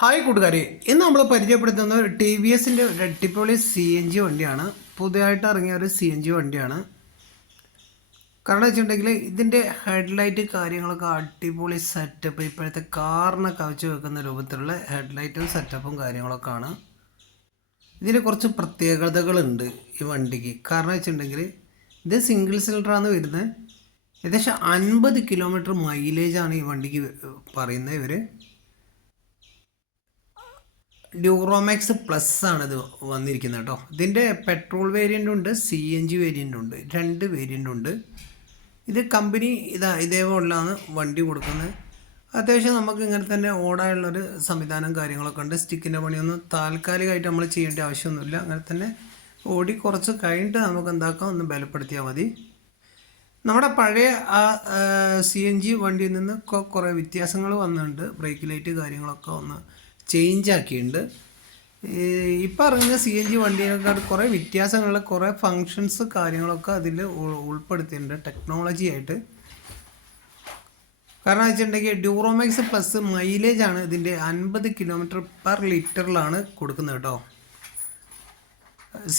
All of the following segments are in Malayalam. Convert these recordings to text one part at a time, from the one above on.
ഹായ് കൂട്ടുകാരെ. ഇന്ന് നമ്മൾ പരിചയപ്പെടുത്തുന്ന ഒരു ടി വി എസിന്റെ അടിപൊളി സി എൻ ജി വണ്ടിയാണ്. പുതിയതായിട്ട് ഇറങ്ങിയ ഒരു സി എൻ ജി വണ്ടിയാണ്. കാരണം വെച്ചിട്ടുണ്ടെങ്കിൽ ഇതിന്റെ ഹെഡ്ലൈറ്റ് കാര്യങ്ങളൊക്കെ അടിപൊളി സെറ്റപ്പ് ഇപ്പോഴത്തെ കാറിനെ കവച്ച് വെക്കുന്ന രൂപത്തിലുള്ള ഹെഡ്ലൈറ്റും സെറ്റപ്പും കാര്യങ്ങളൊക്കെ ആണ് ഇതിന് കുറച്ച് പ്രത്യേകതകളുണ്ട് ഈ വണ്ടിക്ക്. കാരണം വെച്ചിട്ടുണ്ടെങ്കിൽ ഇത് സിംഗിൾ സിലിണ്ടറാണ് വരുന്നത് ഏകദേശം അൻപത് കിലോമീറ്റർ മൈലേജാണ് ഈ വണ്ടിക്ക് പറയുന്നത് ഇവർ ഡ്യൂറോമാക്സ് പ്ലസ് ആണ് ഇത് വന്നിരിക്കുന്നത് കേട്ടോ ഇതിന്റെ പെട്രോൾ വേരിയന്റ് ഉണ്ട് സി എൻ ജി വേരിയന്റ് ഉണ്ട് രണ്ട് വേരിയന്റ് ഉണ്ട്. ഇത് കമ്പനി ഇതാ ഇതേപോലെയാണ് വണ്ടി കൊടുക്കുന്നത്. അത്യാവശ്യം നമുക്ക് ഇങ്ങനെ തന്നെ ഓടാനുള്ളൊരു സംവിധാനം കാര്യങ്ങളൊക്കെ ഉണ്ട്. സ്റ്റിക്കിന്റെ പണിയൊന്നും താൽക്കാലികമായിട്ട് നമ്മൾ ചെയ്യേണ്ട ആവശ്യമൊന്നുമില്ല. അങ്ങനെ തന്നെ ഓടി കുറച്ച് കഴിഞ്ഞിട്ട് നമുക്ക് എന്താക്കാം ഒന്ന് ബലപ്പെടുത്തിയാൽ മതി. നമ്മുടെ പഴയ ആ സി എൻ ജി വണ്ടിയിൽ നിന്ന് കുറേ വ്യത്യാസങ്ങൾ വന്നിട്ടുണ്ട്. ബ്രേക്ക് ലൈറ്റ് കാര്യങ്ങളൊക്കെ ഒന്ന് ചേഞ്ച് ആക്കിയിട്ടുണ്ട് ഇപ്പം ഇറങ്ങുന്ന സി എൻ ജി വണ്ടിയേക്കാൾ കുറേ വ്യത്യാസങ്ങളുള്ള കുറേ ഫങ്ഷൻസ് കാര്യങ്ങളൊക്കെ അതിൽ ഉൾപ്പെടുത്തിയിട്ടുണ്ട് ടെക്നോളജി ആയിട്ട്. കാരണം വെച്ചിട്ടുണ്ടെങ്കിൽ ഡ്യൂറോമാക്സ് പ്ലസ് മൈലേജ് ആണ് ഇതിന്റെ അൻപത് കിലോമീറ്റർ പെർ ലിറ്ററിലാണ് കൊടുക്കുന്നത് കേട്ടോ.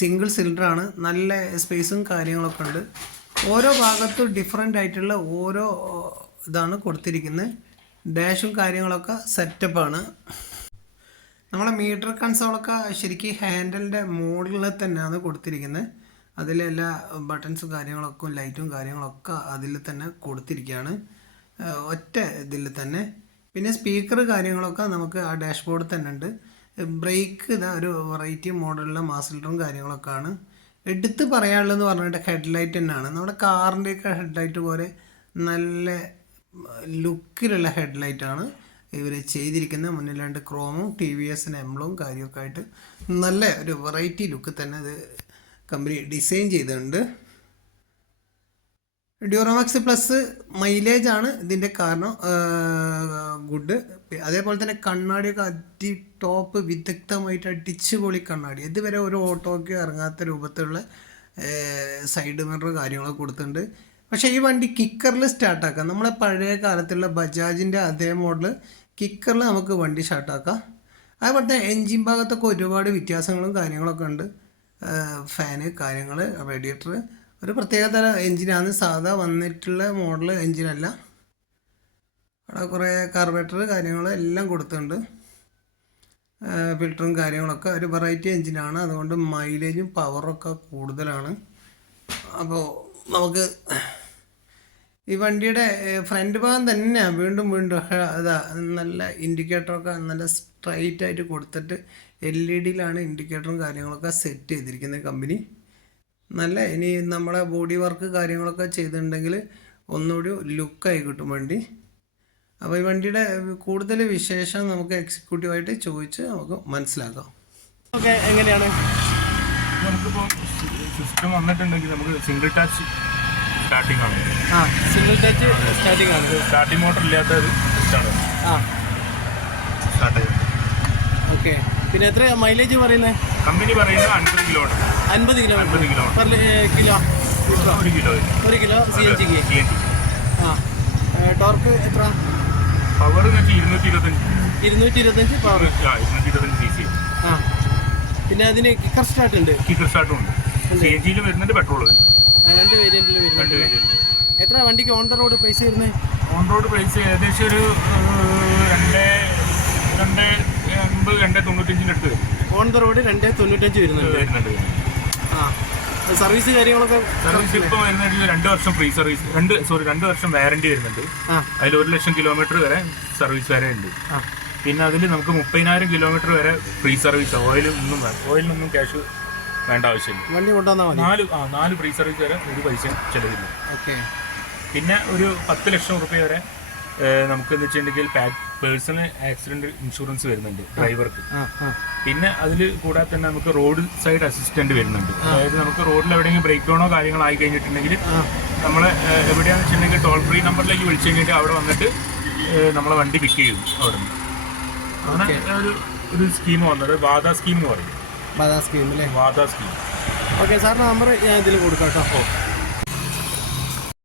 സിംഗിൾ സിലിണ്ടറാണ് നല്ല സ്പേസും കാര്യങ്ങളൊക്കെ ഉണ്ട്. ഓരോ ഭാഗത്തും ഡിഫറെന്റ് ആയിട്ടുള്ള ഓരോ ഇതാണ് കൊടുത്തിരിക്കുന്നത്. ഡാഷും കാര്യങ്ങളൊക്കെ സെറ്റപ്പാണ് നമ്മളെ മീറ്റർ കൺസോളൊക്കെ ശരിക്കും ഹാൻഡലിന്റെ മോഡലിൽ തന്നെയാണ് കൊടുത്തിരിക്കുന്നത്. അതിലെല്ലാ ബട്ടൺസും കാര്യങ്ങളൊക്കെ ലൈറ്റും കാര്യങ്ങളൊക്കെ അതിൽ തന്നെ കൊടുത്തിരിക്കുകയാണ്. ഒറ്റ ഇതിൽ തന്നെ. പിന്നെ സ്പീക്കർ കാര്യങ്ങളൊക്കെ നമുക്ക് ആ ഡാഷ്ബോർഡിൽ തന്നെ ഉണ്ട്. ബ്രേക്ക് ഇതാ ഒരു വെറൈറ്റി മോഡലിലെ മാസിലിറ്ററും കാര്യങ്ങളൊക്കെ ആണ് എടുത്ത് പറയാനുള്ളതെന്ന് പറഞ്ഞിട്ട് ഹെഡ്ലൈറ്റ് തന്നെയാണ്. നമ്മുടെ കാറിന്റെയൊക്കെ ഹെഡ്ലൈറ്റ് പോലെ നല്ല ലുക്കിലുള്ള ഹെഡ്ലൈറ്റാണ് ഇവർ ചെയ്തിരിക്കുന്ന മുന്നിൽ രണ്ട് ക്രോമും ടി വി എസിന് എംബ്ലവും കാര്യമൊക്കെ ആയിട്ട് നല്ല ഒരു വെറൈറ്റി ലുക്ക് തന്നെ അത് കമ്പനി ഡിസൈൻ ചെയ്തിട്ടുണ്ട്. ഡ്യൂറോമാക്സ് പ്ലസ് മൈലേജ് ആണ് ഇതിന്റെ കാരണം. ഗുഡ് അതേപോലെ തന്നെ കണ്ണാടിയൊക്കെ അടി ടോപ്പ് വിദഗ്ധമായിട്ട് അടിച്ചു പൊളി കണ്ണാടി. ഇതുവരെ ഒരു ഓട്ടോയ്ക്ക് ഇറങ്ങാത്ത രൂപത്തിലുള്ള സൈഡ് മിറർ കാര്യങ്ങളൊക്കെ കൊടുത്തിട്ടുണ്ട്. പക്ഷേ ഈ വണ്ടി കിക്കറിൽ സ്റ്റാർട്ടാക്കാം നമ്മളെ പഴയ കാലത്തുള്ള ബജാജിന്റെ അതേ മോഡൽ കിക്കറിൽ നമുക്ക് വണ്ടി സ്റ്റാർട്ടാക്കാം അതുപോലെ തന്നെ എൻജിൻ ഭാഗത്തൊക്കെ ഒരുപാട് വ്യത്യാസങ്ങളും കാര്യങ്ങളൊക്കെ ഉണ്ട്. ഫാന് കാര്യങ്ങൾ റേഡിയേറ്റർ ഒരു പ്രത്യേക തരം എൻജിനാണ് സാധാ വന്നിട്ടുള്ള മോഡൽ എൻജിനല്ല അവിടെ കുറേ കാർബറേറ്റർ കാര്യങ്ങൾ എല്ലാം കൊടുത്തിട്ടുണ്ട്. ഫിൽറ്ററും കാര്യങ്ങളൊക്കെ ഒരു വെറൈറ്റി എൻജിനാണ് അതുകൊണ്ട് മൈലേജും പവറൊക്കെ കൂടുതലാണ്. അപ്പോൾ നമുക്ക് ഈ വണ്ടിയുടെ ഫ്രണ്ട് ഭാഗം തന്നെയാണ് വീണ്ടും വീണ്ടും അതാ നല്ല ഇൻഡിക്കേറ്ററൊക്കെ നല്ല സ്ട്രൈറ്റ് ആയിട്ട് കൊടുത്തിട്ട് എൽ ഇ ഡിയിലാണ് ഇൻഡിക്കേറ്ററും കാര്യങ്ങളൊക്കെ സെറ്റ് ചെയ്തിരിക്കുന്നത് കമ്പനി നല്ല ഇനി നമ്മുടെ ബോഡി വർക്ക് കാര്യങ്ങളൊക്കെ ചെയ്തിട്ടുണ്ടെങ്കിൽ ഒന്നുകൂടി ലുക്കായി കിട്ടും വണ്ടി. അപ്പോൾ ഈ വണ്ടിയുടെ കൂടുതൽ വിശേഷം നമുക്ക് എക്സിക്യൂട്ടീവായിട്ട് ചോദിച്ച് നമുക്ക് മനസ്സിലാക്കാം. ഓക്കെ എങ്ങനെയാണ്? നമുക്കിപ്പോൾ സിസ്റ്റം വന്നിട്ടുണ്ടെങ്കിൽ നമുക്ക് സിംഗിൾ ടച്ച് സ്റ്റാർട്ടിംഗ് ആണ് ആ സിംഗിൾ ടച്ച് സ്റ്റാർട്ടിംഗ് ആണ്. സ്റ്റാർട്ടിംഗ് മോട്ടർ ഇല്ലാത്ത ഒരു ആ. സ്റ്റാർട്ട് ഓക്കെ പിന്നെ എത്ര മൈലേജ് പറയുന്നത് കമ്പനി പറയുന്നത് അൻപത് കിലോ അൻപത് കിലോമീറ്റർ അൻപത് കിലോ പെർ കിലോ ഒരു കിലോ ഒരു കിലോ സി എൻ ജിക്ക് സി എൻ ജി ആ. ടോർക്ക് എത്ര? പവർ വെച്ചാൽ ഇരുന്നൂറ്റി ഇരുപത്തഞ്ച് ഇരുന്നൂറ്റി ഇരുപത്തഞ്ച് പവർ ഇരുന്നൂറ്റി ഇരുപത്തഞ്ച് സി സി ആ. പിന്നെ അതിന് കിക്കർ സ്റ്റാർട്ട് ഉണ്ട്. കിക്കർ സ്റ്റാർട്ടും ഉണ്ട്. സി എൻ ജിയിൽ വരുന്നുണ്ട് പെട്രോൾ വരും. ആ, രണ്ട് വേരിയന്റിൽ രണ്ട് എത്ര വണ്ടിക്ക് ഓൺ ദ റോഡ് പ്രൈസ് വരുന്നത് ഓൺ റോഡ് പ്രൈസ് ഏകദേശം ഒരു രണ്ട് രണ്ട് എൺപത് രണ്ട് തൊണ്ണൂറ്റഞ്ചിന്റെ അടുത്ത് വരും. ഓൺ ദ റോഡ് രണ്ട് തൊണ്ണൂറ്റഞ്ച് വരുന്നുണ്ട്. വരുന്നുണ്ട് ആ. സർവീസ് കാര്യങ്ങളൊക്കെ സർവീസ് ഇപ്പോൾ വരുന്നത് രണ്ട് വർഷം ഫ്രീ സർവീസ് രണ്ട് സോറി രണ്ട് വർഷം വാറണ്ടി വരുന്നുണ്ട്. ആ. അതിൽ ഒരു ലക്ഷം കിലോമീറ്റർ വരെ സർവീസ് വരെ ഉണ്ട്. ആ. പിന്നെ അതിൽ നമുക്ക് മുപ്പതിനായിരം കിലോമീറ്റർ വരെ ഫ്രീ സർവീസ് ഓയിലും ഒന്നും ഓയിലിനൊന്നും ഓയിലൊന്നും ക്യാഷ് വേണ്ട ആവശ്യമില്ല. വണ്ടി കൊണ്ടുവന്നാൽ മതി. നാല് ആ നാല് ഫ്രീ സർവീസ് വരെ ഒരു പൈസ ചിലവില്ല. ഓക്കെ. പിന്നെ ഒരു പത്ത് ലക്ഷം റുപ്യ വരെ നമുക്ക് എന്ന് വെച്ചിട്ടുണ്ടെങ്കിൽ പേഴ്സണൽ ആക്സിഡന്റ് ഇൻഷുറൻസ് വരുന്നുണ്ട് ഡ്രൈവർക്ക്. പിന്നെ അതിൽ കൂടാതെ തന്നെ നമുക്ക് റോഡ് സൈഡ് അസിസ്റ്റന്റ് വരുന്നുണ്ട്. അതായത് നമുക്ക് റോഡിൽ എവിടെയെങ്കിലും ബ്രേക്ക് ഡൗണോ കാര്യങ്ങളോ ആയി കഴിഞ്ഞിട്ടുണ്ടെങ്കിൽ നമ്മൾ എവിടെയാണെന്ന് വെച്ചിട്ടുണ്ടെങ്കിൽ ടോൾ ഫ്രീ നമ്പറിലേക്ക് വിളിച്ചു കഴിഞ്ഞിട്ട് അവിടെ വന്നിട്ട് നമ്മളെ വണ്ടി പിക്ക് ചെയ്യും അവിടെ നിന്ന് അങ്ങനെ ഒരു ഒരു സ്കീം വന്നത് വാദ സ്കീം എന്ന് പറയും. ബജാജ് സ്കീം അല്ലേ വാദ സ്കീം ഓക്കെ സാറിന്റെ നമ്പർ ഞാൻ ഇതിൽ കൊടുക്കാം കേട്ടോ.